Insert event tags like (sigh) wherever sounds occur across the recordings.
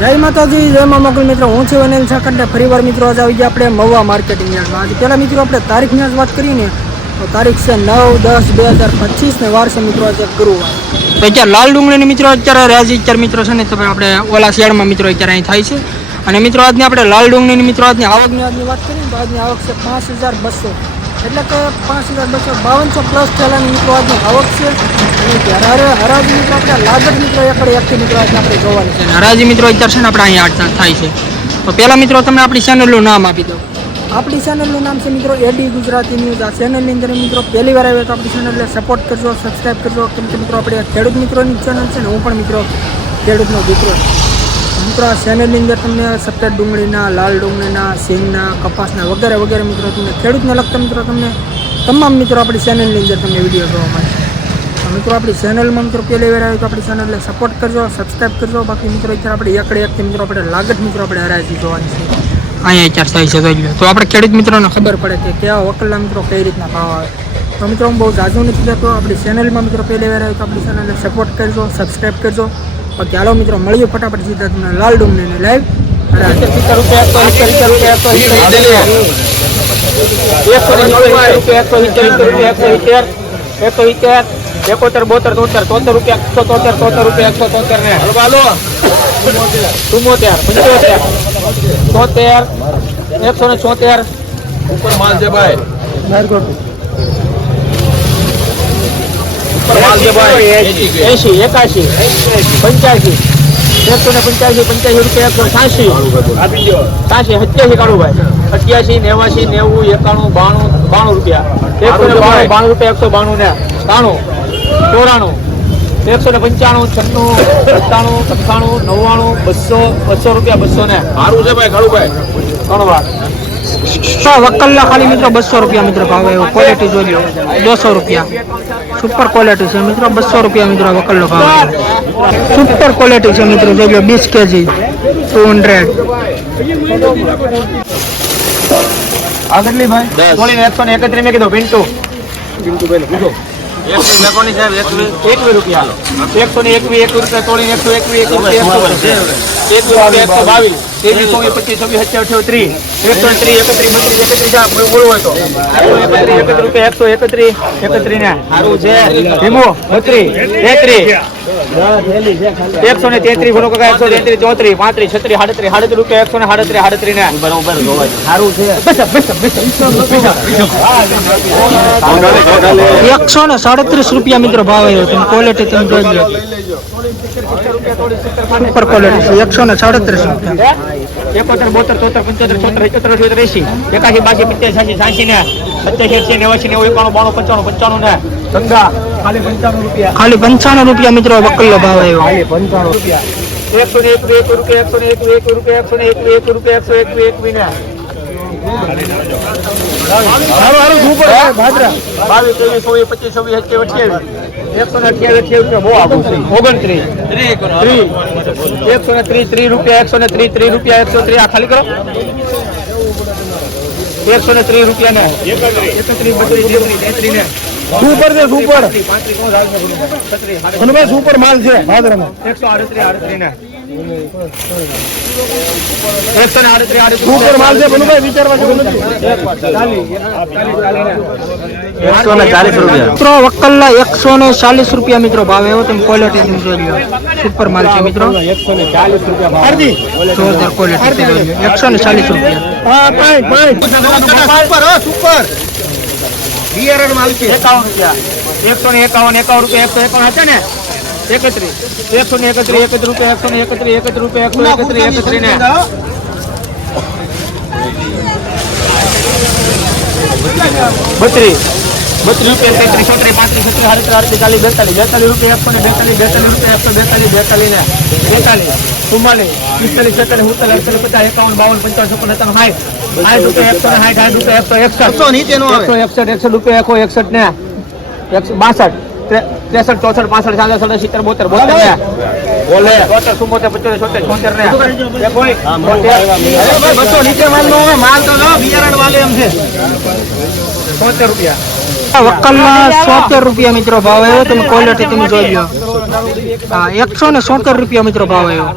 જય માતાજી, જય મા મોગલ મિત્રો. હું છું અનિલ સાકંડે ફરીવાર મિત્રો, આજે આવી ગયા આપણે મહુવા માર્કેટિંગ યાર્ડમાં આજે પહેલાં મિત્રો, આપણે તારીખની આજ વાત કરીએ ને તો તારીખ છે નવ દસ બે હજાર પચીસ ને વાર છે મિત્રો, આજે ગુરુવાર. તો અત્યારે લાલ ડુંગળીની મિત્રો, અત્યારે રાજી અત્યારે મિત્રો છે ને તમે આપણે ઓલા શિયાળમાં મિત્રો અત્યારે અહીં થાય છે. અને મિત્રો, આજની આપણે લાલ ડુંગળીની મિત્રો, આજની આવકની આજની વાત કરીએ તો આજની આવક છે પાંચ હજાર બસો. એટલે કે પાંચ હજાર બસો બાવનસો પ્લસ ચલણ મિત્રો આજની આવક છે. અને હરાજી મિત્રો આપણે લાગત મિત્રો એકડે એકથી મિત્રો આજે આપણે જોવાની છે. હરાજી મિત્રો અત્યારે છે ને આપણે અહીંયા આ થાય છે. તો પહેલાં મિત્રો તમે આપણી ચેનલનું નામ આપી દો આપણી ચેનલનું નામ છે મિત્રો એડી ગુજરાતી ન્યૂઝ આ ચેનલની અંદર મિત્રો પહેલી વાર આવે તો આપણી ચેનલને સપોર્ટ કરજો સબસ્ક્રાઈબ કરજો. કેમ કે મિત્રો આપણે ખેડૂત મિત્રોની ચેનલ છે ને હું પણ મિત્રો ખેડૂતનો દીકરો છું. મિત્રો, આ ચેનલની અંદર તમને સફેદ ડુંગળીના, લાલ ડુંગળીના સિંગના કપાસના વગેરે વગેરે મિત્રો, તમને ખેડૂતને લગતા મિત્રો, તમને તમામ મિત્રો આપણી ચેનલની અંદર તમને વીડિયો જોવા મળશે. મિત્રો, આપણી ચેનલમાં મિત્રો પહેલી વાર આવે તો આપણી ચેનલને સપોર્ટ કરજો સબસ્ક્રાઈબ કરજો. બાકી મિત્રો, અત્યારે આપણે એકડે એકથી મિત્રો, આપણે લાગત મિત્રો, આપણે હરાજી જોવાની છે. અહીંયા અત્યારે થઈ છે જોઈ તો આપણે ખેડૂત મિત્રોને ખબર પડે કે કેવા વકલના મિત્રો કઈ રીતના ભાવ આવે. તો મિત્રો, હું બહુ જાજુ નથી લેતો આપણી ચેનલમાં મિત્રો પહેલી વાર આવે તો આપણી ચેનલને સપોર્ટ કરજો સબસ્ક્રાઈબ કરજો. બાકી હાલો મિત્રો મળીએ ફટાફટ સીધા તમને લાલ ડુંગળીને લાઈવ એકસો સિત્તેર એકોતેર બોતેર તોતેર તોતેર રૂપિયા એકસો તોતેર તોતેર રૂપિયા એકસો તોતેર ને ચુમ્મોતેર પંચોતેર તોતેર એકસો ને છોતેર ઉપર માલ છે ભાઈ ઉપર માલ છે ભાઈ એસી એકાશી પંચ્યાસી એકસો ને પંચ્યાસી પંચ્યાસી રૂપિયા એકસો સત્યાસી કાઢું ભાઈ. અઠ્યાસી નેવાસી નેવું એકાણું બાણું બાણું રૂપિયા. એકસો ને બાણું બાણું રૂપિયા એકસો બાણું ને ત્રાણું ચોરાણું. એકસો ને પંચાણું છન્નું સત્તાણું અઠ્ઠાણું નવ્વાણું બસો બસો રૂપિયા બસો ને. સારું છે ભાઈ ઘણો ત્રણ વાર વકલના ખાલી મિત્રો બસો રૂપિયા મિત્રો ભાવ એવો ક્વોલિટી જોઈ લો. દોસો રૂપિયા. સુપર ક્વોલિટી છે મિત્રો બસો રૂપિયા મિત્રો વકલનો ભાવ સુપર ક્વોલિટી છે મિત્રો જોઈ લો વીસ કેજી. ટુ હંડ્રેડ આગળની ભાઈ? દસ. તોડીને એકસો ને એકત્રીસ મેં કીધું પિન્ટુ. એકવીસ મેકોની સાહેબ એકવીસ? એકવીસ રૂપિયા એકસો ને એકવીસ એકવીસ રૂપિયા તોડીને એકસો એકવીસ એકવીસ રૂપિયા એકસો એકવીસ રૂપિયા એકસો બાવીસ. ત્રેવીસ ચોવીસ પચીસ છવ્વીસ સત્યાવીસ ત્રીસ. એકસો ને ત્રીસ એકત્રીસ બત્રીસ એકત્રીસ આ બોલવું હોય તો. એકત્રીસ એકત્રીસ રૂપિયા એકસો એકત્રીસ એકત્રીસ ને. સારું છે. ધીમો બત્રીસ તેત્રીસ. એકસો ને તેત્રીસ બોલો કાકા એકસો તેત્રીસ ચોત્રીસ પાંત્રીસ છત્રીસ સાડત્રીસ સાડત્રીસ રૂપિયા એકસો ને સાડત્રીસ સાડત્રીસ ને. બરોબર સારું છે. એકસો ને સાડત્રીસ રૂપિયા મિત્રો ભાવ આવ્યો તમે ક્વોલિટી તમે જોઈ લો. સુપર ક્વોલિટી છે. એકસો ને સાડત્રીસ રૂપિયા. એકોતેર બોતેર ચોતેર પંચોતેર છોતેર એકોતેર અઠ્યોતેર એસી એકાસી બાસી પચાસ સાસી સાસી ને સત્યાસી અઠ્યાસી નેવાસી નેવું એકાણું બાણું પંચાણું પંચાણું ને ધંધા ખાલી પંચાણું રૂપિયા. ખાલી પંચાણું રૂપિયા મિત્રો વકલનો ભાવ આવ્યો. ખાલી પંચાણું રૂપિયા. એકસો ને એક રૂપિયા એકસો ને એક રૂપિયા એકસો ને એક રૂપિયા એકસો ને બાવીસ ત્રેવીસ ચોવીસ પચીસ છવ્વીસ એકસો ને. અઠ્યાવીસ રૂપિયા એકસો ને ત્રીસ ત્રીસ રૂપિયા એકસો ને ત્રીસ ત્રીસ રૂપિયા એકસો ત્રીસ આ ખાલી કરો એકસો ને ત્રીસ રૂપિયા ને એકત્રીસ બત્રીસ સુપર છે સુપર. હનુમાન સુપર માલ છે ભાદરમાં એકસો આડત્રીસ આડત્રીસ ને એકસો ને ચાલીસ રૂપિયા મિત્રો વકલના એકસો ને ચાલીસ મિત્રો ભાવ એવો તમે ક્વોલિટી સુપર માલ છે મિત્રો. એકસો ને ચાલીસ રૂપિયા જોરદાર ક્વોલિટી એકસો ને ચાલીસ રૂપિયા. સુપર બિયારણ માલ છે એકાવન રૂપિયા એકસો ને એકાવન એકાવન રૂપિયા, એકસો એકાવન હશે ને? એકત્રીસ. એકસો ને એકત્રીસ એકત્રીસ રૂપિયા એકસો ને એકત્રીસ એકત્રીસ રૂપિયા એકસો એકત્રીસ એકત્રીસ ને. બત્રીસ. બત્રીસ રૂપિયા તેત્રીસ ચોત્રીસ પાંત્રીસ છત્રીસ સાડત્રીસ આડત્રીસ ચાલીસ બેતાલીસ બેતાલીસ રૂપિયા એકસો ને બેતાલીસ બેતાલીસ રૂપિયા એકસો બેતાલીસ બેતાલીસ ને. બેતાલીસ. ચુમ્માલીસ. પિસ્તાલીસ છેતાલીસ સુડતાલીસ એકસો પચાસ એકાવન બાવન પંચાવન છપ્પન સત્તાવન સાઠ. સાઠ રૂપિયા એકસો એકસો એકસઠ. એકસો એકસો એકસઠ એકસઠ રૂપિયા એકસો એકસઠ ને. એકસો બાસઠ. ત્રેસઠ ચોસઠ પાસઠ સાસઠ સિત્તેર બોતેર બોતેર બોલે. ચોતેર ચુમ્મોતેર પંચોતેર છોતેર છોતેર ને. બસો નીચે માલ નો માલ તો બિયારણ વાલે એમ છે. છોતેર રૂપિયા. વકલના સોતેર રૂપિયા મિત્રો ભાવ આવ્યો. તમે ક્વોલિટી તમે જોઈ લો. હા એકસો ને સોતેર રૂપિયા મિત્રો ભાવ આવ્યો.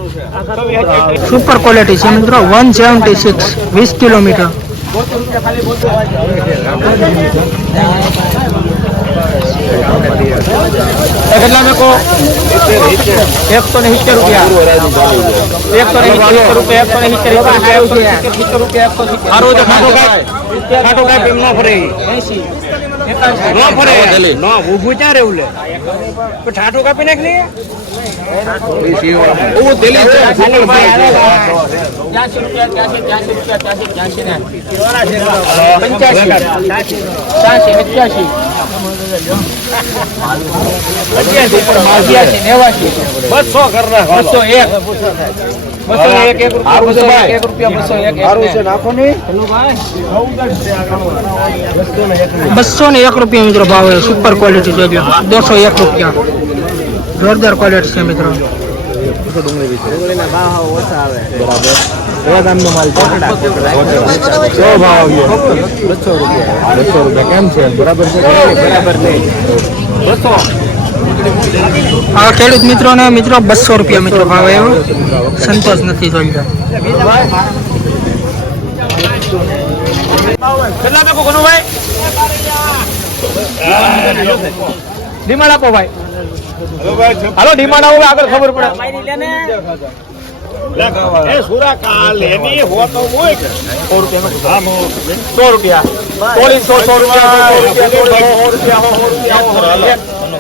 સુપર ક્વોલિટી છે મિત્રો. વન સેવન્ટી સિક્સ વીસ કિલોમીટર. કેટલા મેકો એકસો ને સિત્તેર રૂપિયા. એકસો ને સિત્તેર રૂપિયા એકસો ને સિત્તેર રૂપિયા સિત્તેર રૂપિયા એકસો સિત્તેર. સારું તો ખાટો કાય ખાટો કાય પીમ ન ફરે. એસી ન ફરે ન ઊભું ક્યાં રહેવું લે તો ઠાઠો કાપી નાખ ને ઓ દિલ્હી છે ત્યાંસી રૂપિયા ત્યાંસી ત્યાંસી રૂપિયા ત્યાંસી ત્યાંસી ને પંચ્યાસી ત્યાંસી અઠ્યાસી અઠ્યાસી ઉપર અઠ્યાસી નેવાસી બસો કરના બસો એક બસો એક એક રૂપિયા બસો એક એક રૂપિયા બસો એક એક બસો ને એક રૂપિયા મિત્રો ભાવ આવ્યો સુપર ક્વોલિટી જોઈ લો દોસો એક રૂપિયા. જોરદાર ક્વોલિટી છે મિત્રો. આ ખેડૂત મિત્રોને મિત્રો બસો રૂપિયા મિત્રો ભાવ આવ્યો. સંતોષ નથી જોઈ કેટલા મેકો કનુભાઈ ડિમાન્ડ આપો ભાઈ. હાલો ડિમાન્ડ આવો આગળ ખબર પડે. સો રૂપિયા.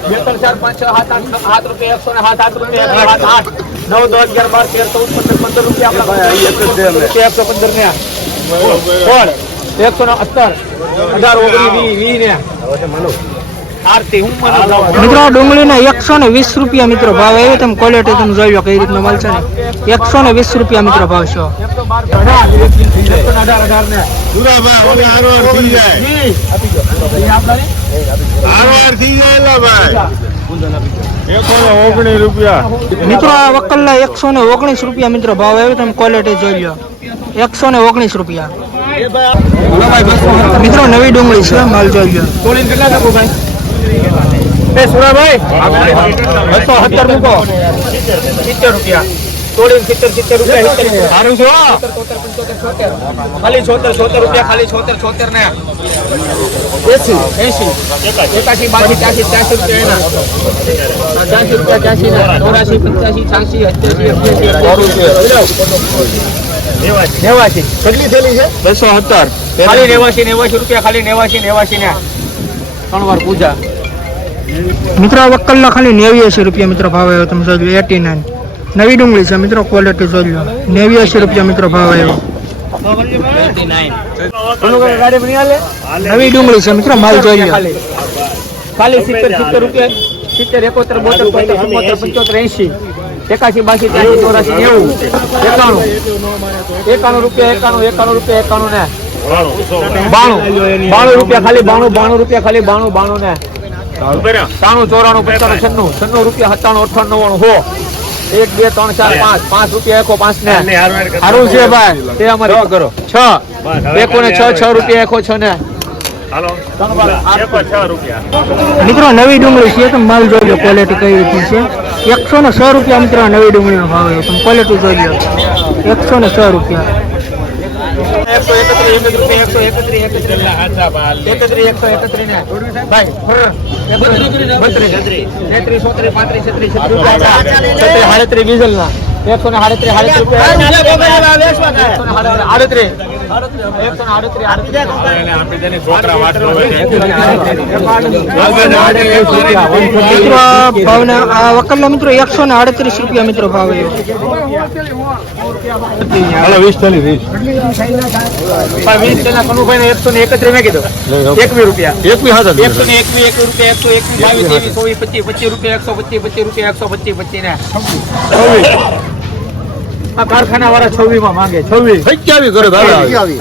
બે ત્રણ ચાર પાંચ છ સાત આઠ સાત રૂપિયા એકસો ને સાત આઠ રૂપિયા સાત આઠ નવ દસ અગિયાર બાર તેર ચૌદ પંદર પંદર રૂપિયા આપણા એકસો પંદર ને કોણ? એકસો ને અત્તર અઢાર ઓગણીસ વી વી ને. મિત્રો ડુંગળી ડુંગળીના એકસો ને વીસ રૂપિયા મિત્રો ભાવ આવ્યો તમે ક્વોલિટી તમે જોઈ લો કઈ રીતનો માલ છે ને. એકસો ને વીસ રૂપિયા મિત્રો ભાવ છો. મિત્રો આ વકલના એકસો ને ઓગણીસ રૂપિયા મિત્રો ભાવ આવ્યો તમે ક્વોલિટી જોઈ લો. એકસો ને ઓગણીસ રૂપિયા. મિત્રો નવી ડુંગળી છે માલ જોઈ લો. કેટલા ભાઈ? એ સુરાભાઈ બસો સત્તર મૂકો. સિત્તેર રૂપિયા. તોડીને સિત્તેર સિત્તેર રૂપિયા સારું છો? ખાલી છોતેર છોતેર રૂપિયા ખાલી છોતેર છોતેર ને. એસી? એસી. એકાશી બાસી ત્યાસી ત્યાસી રૂપિયા એના. ત્યાસી રૂપિયા ત્યાસી ને. ચોરાસી પંચ્યાસી છ્યાસી અઠ્યાસી અઠ્યાસી નેવાસી કેટલી થેલી છે? બસો સત્તર. ખાલી નેવાસી નેવાસી રૂપિયા ખાલી નેવાસી નેવાસી ને. ત્રણ વાર પૂજા. મિત્રો વક્કલના ખાલી નેવ્યાસી રૂપિયા મિત્રો ભાવ આવ્યો. તમે જોજો, એટી નાઇન. નવી ડુંગળી છે મિત્રો ક્વોલિટી જોજો. નેવ્યાસી રૂપિયા મિત્રો ભાવ આવ્યો. નવી ડુંગળી છે મિત્રો, માલ જોઈ ખાલી સિત્તેર સિત્તેર રૂપિયા. સિત્તેર, એકોતેર, બોતેર તોતેર ચુમ્મોતેર પંચોતેર એસી એકાશી, બાસી ત્યાસી ચોરાસી નેવું. એકાણું. એકાણું રૂપિયા, એકાણું એકાણું રૂપિયા, એકાણું ને. બાણું. બાણું રૂપિયા ખાલી, બાણું બાણું રૂપિયા ખાલી બાણું બાણું ને. ત્રાણું ચોરાણું પંચાણું છન્નું. છન્નું રૂપિયા સત્તાણું અઠાણું નવ્વાણું. હો. એક બે ત્રણ ચાર પાંચ. પાંચ રૂપિયા એકો પાંચ ને સારું છે ભાઈ. તે અમારે કરો. છ. એકો ને છ છ રૂપિયા એકો છ ને. મિત્રો નવી ડુંગળી છે. તમે માલ જોઈ લો ક્વોલિટી કઈ રીતની છે. એકસો ને સો રૂપિયા મિત્રો નવી ડુંગળીનો ભાવ તમે ક્વોલિટી જોઈ લો. એકસો ને સો રૂપિયા. એકસો એકત્રીસ એકત્રીસ એકત્રીસ એકત્રીસ એકત્રીસ એકસો એકત્રીસ ને ભાઈ. બત્રીસ તેત્રીસ ચોત્રીસ પાંત્રીસ છત્રીસ છત્રીસ સાડત્રીસ ડીઝલ ના એકસો ને સાડત્રીસ સાડત્રીસ રૂપિયા એકસો વકલના મિત્રો એકસો ને આડત્રીસ રૂપિયા મિત્રો ભાવ આવ્યો વીસ ચાલીસ વીસ એકસો ને એકત્રીસ મેં કીધું એકવીસ રૂપિયા એકવી હાજર એકસો ને એકવીસ એકવીસ રૂપિયા એકસો એકવીસ બાવીસ ચોવીસ પચીસ પચીસ રૂપિયા એકસો પચીસ પચીસ રૂપિયા એકસો પચીસ પચીસ ને આ કારખાના વાળા છવ્વી માં માંગે છવ્વી અઠ્યાવી કરે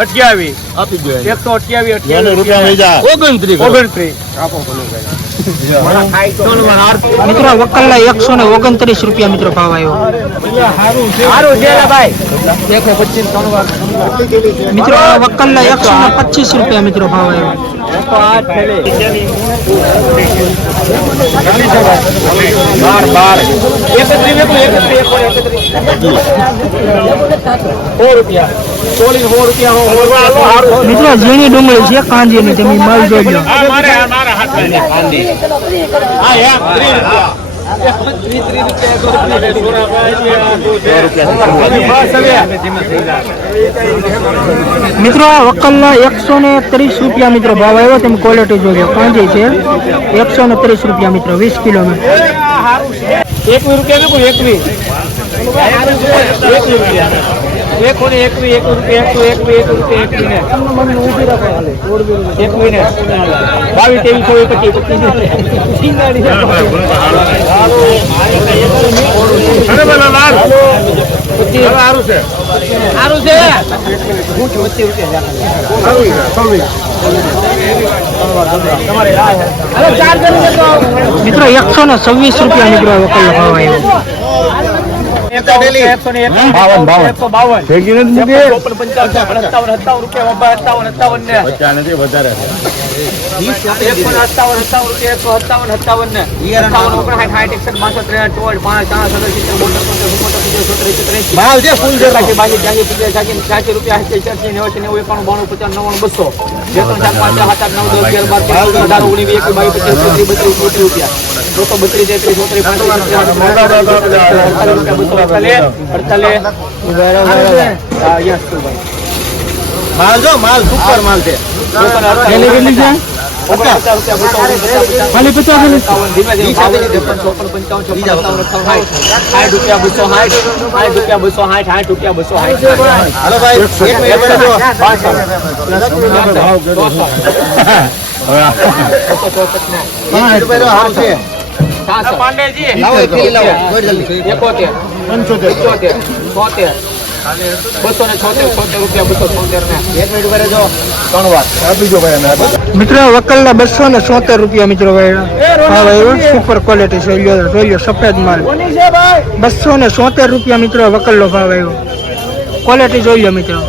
અઠ્યાવી આપી દો. એકસો તો અઠ્યાવી અઠ્યાવી રૂપિયા લઈ જા. ઓગણત્રીસ. ઓગણત્રીસ. (laughs) મિત્રો વકલના એકસો ને ઓગણત્રીસ રૂપિયા મિત્રો ભાવ આવ્યો. સારું છે. ભાઈ. એકસો પચીસ ત્રણ વાર. મિત્રો વકલના એકસો ને પચીસ રૂપિયા મિત્રો ભાવ આવ્યો. બાર બાર. એકત્રીસ એકું એકત્રીસ એકું એકત્રીસ. સો રૂપિયા. મિત્રો ઝીણી ડુંગળી છે કાંજીની તમે માલ જોઈ મિત્રો, આ વકલના એકસો ને ત્રીસ રૂપિયા મિત્રો ભાવ આવ્યો, તેમ ક્વોલિટી જોજો કાંજી છે. એકસો ને ત્રીસ રૂપિયા મિત્રો, વીસ કિલોમીટર. એકવીસ રૂપિયા એકવીસ. એકવીસ રૂપિયા. એકસો ને એકવીસ એકવીસ રૂપિયા એકસો એકવીસ એક રૂપિયા એકવીસ ને એકવીસ ને બાવીસ, ત્રેવીસ, ચોવીસ, પચીસ સારું છે. સારું છે? મિત્રો, એકસો ને છવ્વીસ રૂપિયા વકલનો ભાવ આવ્યો. ભાવ છે ફૂલ છે બાકી બાકી ત્યાંથી પચાસ સાચી રૂપિયા સાચી ચારસી નેવું એકાણું બાણું પચાસ નવ્વાણું બસો ત્રણ ચાર પાંચ સાત આઠ નવ દસ અગિયાર બાર તેર અઢાર ઓગણીસ વીસ એકવીસ બાવીસ પચીસ ત્રીસ બત્રીસ ચોત્રીસ રૂપિયા બસો બત્રીસ તેત્રીસ ચોત્રીસ પાંત્રીસ અડતાલીસ રૂપિયા બસો અડતાલીસ અડતાલીસ હા, yes, ભાઈ. માલ જો માલ સુપર માલ છે કેટલી કેટલી છે ઓગણપચાસ રૂપિયા બસો ઓગણપચાસ રૂપિયા ખાલી પચાસ ખાલી એકાવન, ધીમે ધીમે ભાવ વધે. ત્રેપન, ચોપન, પંચાવન, છપ્પન, સત્તાવન, અઠ્ઠાવન, સાઠ. સાઠ રૂપિયા બસો સાઠ સાઠ રૂપિયા બસો સાઠ સાઠ રૂપિયા બસો સાઠ હાલો ભાઈ એક મિનિટ બેઠો જો. વીસ રૂપિયા તો સારું છે લાવો એક કિલો લાવો કોઈ જલ્દી એકોતેર પંચોતેર છોતેર. બસો ને છોતેર છોતેર રૂપિયા બસો છોતેર ને. એક મિનિટ ઉપર જો ત્રણ વાર મિત્રો વકલના બસો ને સોતેર રૂપિયા મિત્રો ભાવ આવ્યો સુપર ક્વોલિટી છે લ્યો જોઈ લો સફેદ માલ. બસો ને સોતેર રૂપિયા મિત્રો વકલનો ભાવ આવ્યો. ક્વોલિટી જોઈ મિત્રો.